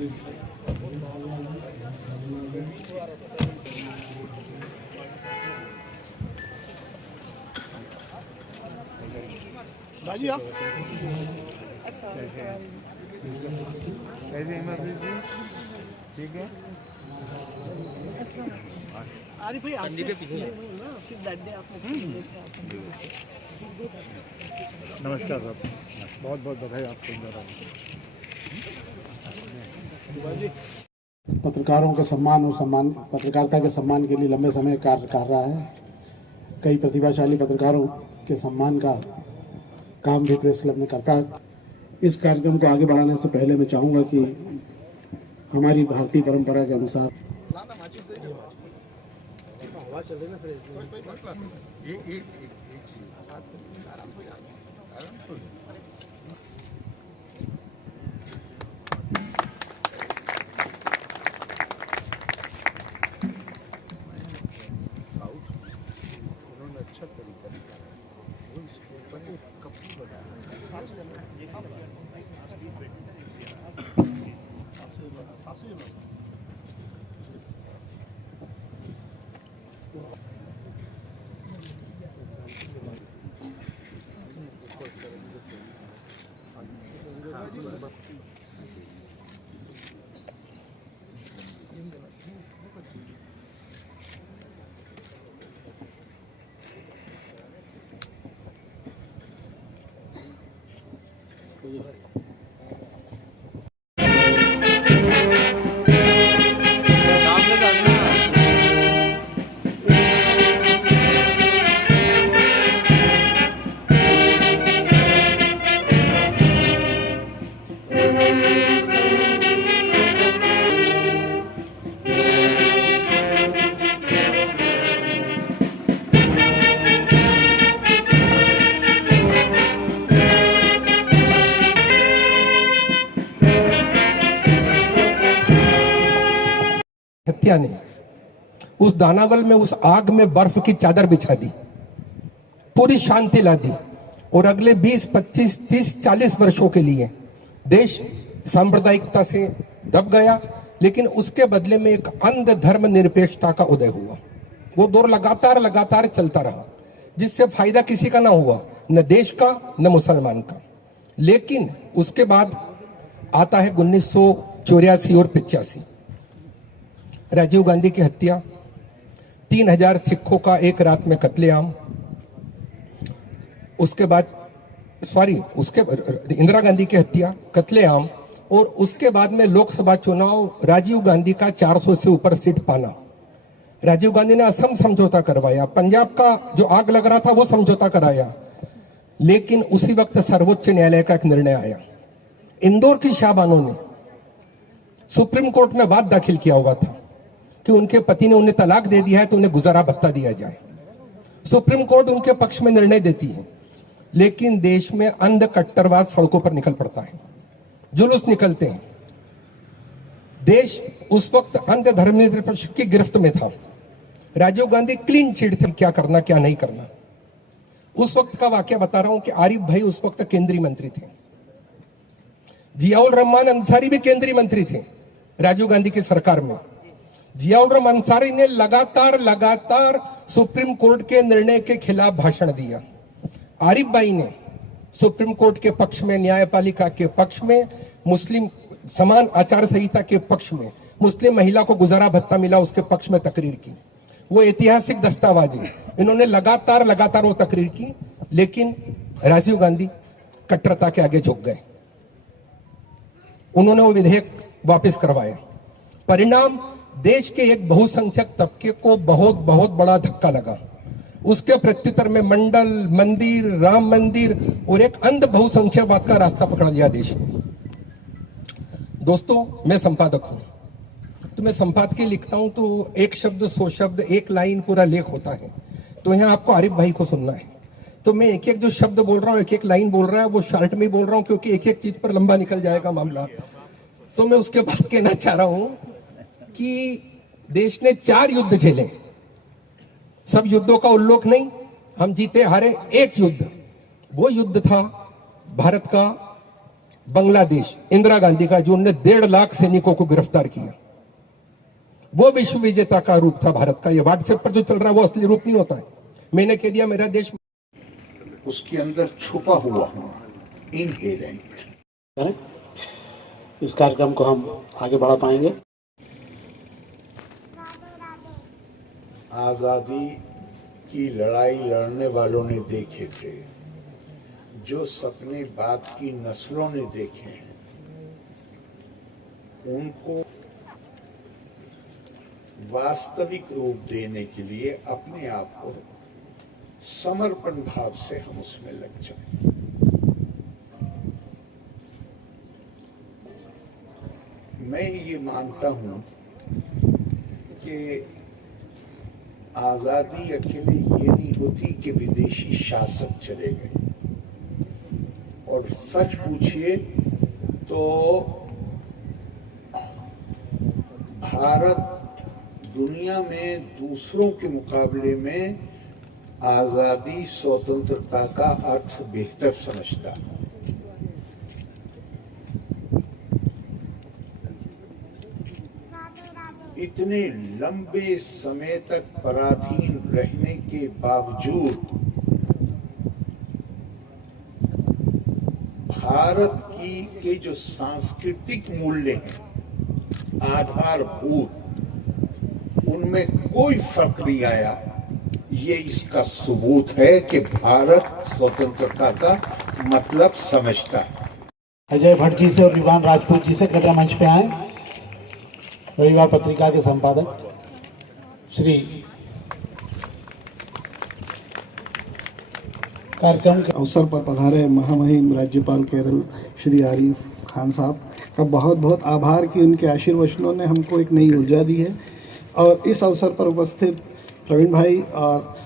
बाजी आप कैसे इमरजेंसी ठीक है। आरिफ भाई आपसे ना फिर दैट डे आपने नमस्कार साहब, बहुत बहुत बधाई आपको। पत्रकारों का सम्मान और पत्रकारिता के सम्मान के लिए लंबे समय कार्य कर रहा है। कई प्रतिभाशाली पत्रकारों के सम्मान का काम भी प्रेस क्लब में करता है। इस कार्यक्रम को आगे बढ़ाने से पहले मैं चाहूँगा कि हमारी भारतीय परंपरा के अनुसार हत्या ने उस दानावल में, उस आग में बर्फ की चादर बिछा दी, पूरी शांति ला दी और अगले 20, 25, 30, 40 वर्षों के लिए देश सांप्रदायिकता से दब गया। लेकिन उसके बदले में एक अंध धर्म निरपेक्षता का उदय हुआ। वो दौर लगातार चलता रहा, जिससे फायदा किसी का ना हुआ, न देश का न मुसलमान का। लेकिन उसके बाद आता है 1984 और 85, राजीव गांधी की हत्या, 3000 सिखों का एक रात में कत्लेआम। उसके बाद इंदिरा गांधी की हत्या, कत्लेआम, और उसके बाद में लोकसभा चुनाव, राजीव गांधी का 400 से ऊपर सीट पाना। राजीव गांधी ने असम समझौता करवाया, पंजाब का जो आग लग रहा था वो समझौता कराया। लेकिन उसी वक्त सर्वोच्च न्यायालय का एक निर्णय आया। इंदौर की शाहबानों ने सुप्रीम कोर्ट में वाद दाखिल किया हुआ था कि उनके पति ने उन्हें तलाक दे दिया है तो उन्हें गुजारा भत्ता दिया जाए। सुप्रीम कोर्ट उनके पक्ष में निर्णय देती है, लेकिन देश में अंध कट्टरवाद सड़कों पर निकल पड़ता है, जुलूस निकलते हैं। देश उस वक्त अंध धर्मनिरपेक्ष की गिरफ्त में था। राजीव गांधी क्लीन चिट थे, क्या करना क्या नहीं करना। उस वक्त का वाकया बता रहा हूं कि आरिफ भाई उस वक्त केंद्रीय मंत्री थे, जियाउल रहमान अंसारी भी केंद्रीय मंत्री थे राजीव गांधी की सरकार में। जियाउल रहमान अंसारी ने लगातार सुप्रीम कोर्ट के निर्णय के खिलाफ भाषण दिया। आरिफ भाई ने सुप्रीम कोर्ट के पक्ष में, न्यायपालिका के पक्ष में, मुस्लिम समान आचार संहिता के पक्ष में, मुस्लिम महिला को गुजारा भत्ता मिला उसके पक्ष में तकरीर की। वो ऐतिहासिक दस्तावेज है। इन्होंने लगातार वो तकरीर की, लेकिन राजीव गांधी कट्टरता के आगे झुक गए। उन्होंने वो विधेयक वापस करवाया। परिणाम, देश के एक बहुसंख्यक तबके को बहुत बड़ा धक्का लगा। उसके प्रत्युत्तर में मंडल, मंदिर, राम मंदिर और एक अंध बहुसंख्यकवाद का रास्ता पकड़ लिया देश ने। दोस्तों, मैं संपादक हूं, तो मैं संपादकीय लिखता हूं तो एक शब्द, 100 शब्द, एक लाइन पूरा लेख होता है। तो यहाँ आपको आरिफ भाई को सुनना है, तो मैं एक जो शब्द बोल रहा हूँ, एक लाइन बोल रहा है, वो शॉर्ट में बोल रहा हूँ क्योंकि एक चीज पर लंबा निकल जाएगा मामला। तो मैं उसके बाद कहना चाह रहा हूं कि देश ने 4 युद्ध झेले। सब युद्धों का उल्लेख नहीं, हम जीते हारे एक युद्ध, वो युद्ध था भारत का बांग्लादेश इंदिरा गांधी का, जो उन्होंने 1.5 लाख सैनिकों को गिरफ्तार किया, वो विश्व विजेता का रूप था भारत का। ये व्हाट्सएप पर जो चल रहा है वो असली रूप नहीं होता है। मैंने कह दिया मेरा देश, उसके अंदर छुपा हुआ इनहेरेंट। इस कार्यक्रम को हम आगे बढ़ा पाएंगे। आजादी की लड़ाई लड़ने वालों ने देखे थे, जो सपने बाद की नस्लों ने देखे हैं, उनको वास्तविक रूप देने के लिए अपने आप को समर्पण भाव से हम उसमें लग जाएं। मैं ये मानता हूं कि आजादी अकेले ये नहीं होती कि विदेशी शासक चले गए, और सच पूछिए तो भारत दुनिया में दूसरों के मुकाबले में आजादी स्वतंत्रता का अर्थ बेहतर समझता। इतने लंबे समय तक पराधीन रहने के बावजूद भारत के जो सांस्कृतिक मूल्य हैं, आधारभूत, उनमें कोई फर्क नहीं आया। ये इसका सबूत है कि भारत स्वतंत्रता का मतलब समझता है। अजय भट्ट जी से और विवान राजपूत जी से कृपया मंच पे आए। रविवार पत्रिका के संपादक श्री कार्यक्रम के अवसर पर पधारे महामहिम राज्यपाल केरल श्री आरिफ खान साहब का बहुत बहुत आभार कि उनके आशीर्वचनों ने हमको एक नई ऊर्जा दी है। और इस अवसर पर उपस्थित प्रवीण भाई और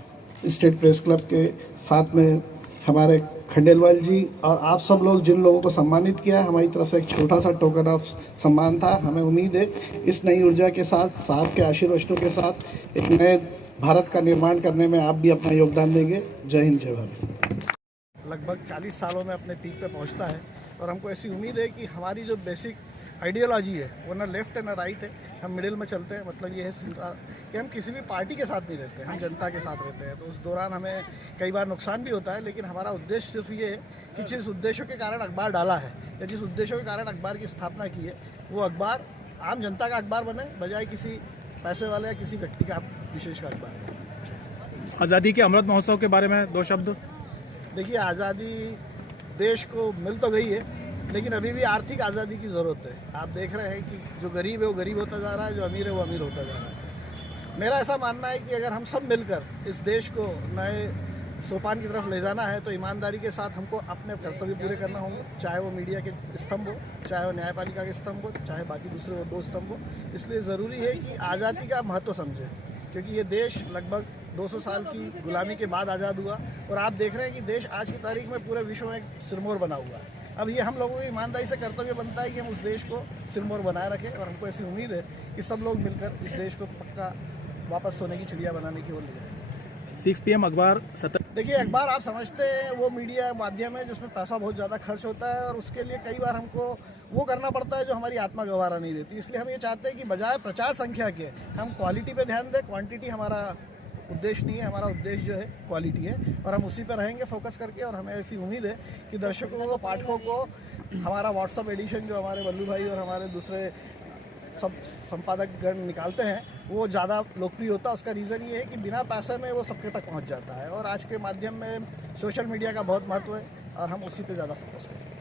स्टेट प्रेस क्लब के साथ में हमारे खंडेलवाल जी और आप सब लोग जिन लोगों को सम्मानित किया है, हमारी तरफ से एक छोटा सा टोकन ऑफ सम्मान था। हमें उम्मीद है इस नई ऊर्जा के साथ, साहब के आशीर्वचनों के साथ एक नए भारत का निर्माण करने में आप भी अपना योगदान देंगे। जय हिंद, जय भारत। लगभग 40 सालों में अपने पीक पे पहुंचता है और हमको ऐसी उम्मीद है कि हमारी जो बेसिक आइडियोलॉजी है वो ना लेफ्ट है ना राइट है, हम मिडिल में चलते हैं। मतलब ये है कि हम किसी भी पार्टी के साथ नहीं रहते, हम जनता के साथ रहते हैं। तो उस दौरान हमें कई बार नुकसान भी होता है, लेकिन हमारा उद्देश्य सिर्फ ये है कि जिस उद्देश्यों के कारण अखबार डाला है या जिस उद्देश्यों के कारण अखबार की स्थापना की है, वो अखबार आम जनता का अखबार बने, बजाय किसी पैसे वाले या किसी व्यक्ति का विशेष का अखबार बने। आज़ादी के अमृत महोत्सव के बारे में 2 शब्द। देखिए, आज़ादी देश को मिल तो गई है, लेकिन अभी भी आर्थिक आज़ादी की ज़रूरत है। आप देख रहे हैं कि जो गरीब है वो गरीब होता जा रहा है, जो अमीर है वो अमीर होता जा रहा है। मेरा ऐसा मानना है कि अगर हम सब मिलकर इस देश को नए सोपान की तरफ ले जाना है तो ईमानदारी के साथ हमको अपने कर्तव्य पूरे करना होंगे, चाहे वो मीडिया के स्तंभ हो, चाहे वो न्यायपालिका के स्तंभ हो, चाहे बाकी दूसरे वो 2 स्तंभ हो। इसलिए ज़रूरी है कि आज़ादी का महत्व समझें, क्योंकि ये देश लगभग 200 साल की गुलामी के बाद आज़ाद हुआ और आप देख रहे हैं कि देश आज की तारीख में पूरे विश्व में सिरमौर बना हुआ है। अब ये हम लोगों की ईमानदारी से कर्तव्य बनता है कि हम उस देश को सिरमौर बनाए रखें, और हमको ऐसी उम्मीद है कि सब लोग मिलकर इस देश को पक्का वापस सोने की चिड़िया बनाने की ओर ले जाएं। 6 PM अखबार देखिए, अखबार आप समझते हैं वो मीडिया माध्यम है जिसमें पैसा बहुत ज़्यादा खर्च होता है, और उसके लिए कई बार हमको वो करना पड़ता है जो हमारी आत्मा गवारा नहीं देती। इसलिए हम ये चाहते हैं कि बजाय प्रचार संख्या के हम क्वालिटी पे ध्यान दें। क्वांटिटी हमारा उद्देश्य नहीं है, हमारा उद्देश्य जो है क्वालिटी है, और हम उसी पर रहेंगे फोकस करके। और हमें ऐसी उम्मीद है कि दर्शकों को, पाठकों को हमारा व्हाट्सअप एडिशन जो हमारे बल्लू भाई और हमारे दूसरे सब संपादक गण निकालते हैं वो ज़्यादा लोकप्रिय होता है। उसका रीज़न ये है कि बिना पैसे में वो सबके तक पहुंच जाता है, और आज के माध्यम में सोशल मीडिया का बहुत महत्व है और हम उसी पे ज़्यादा फोकस करें।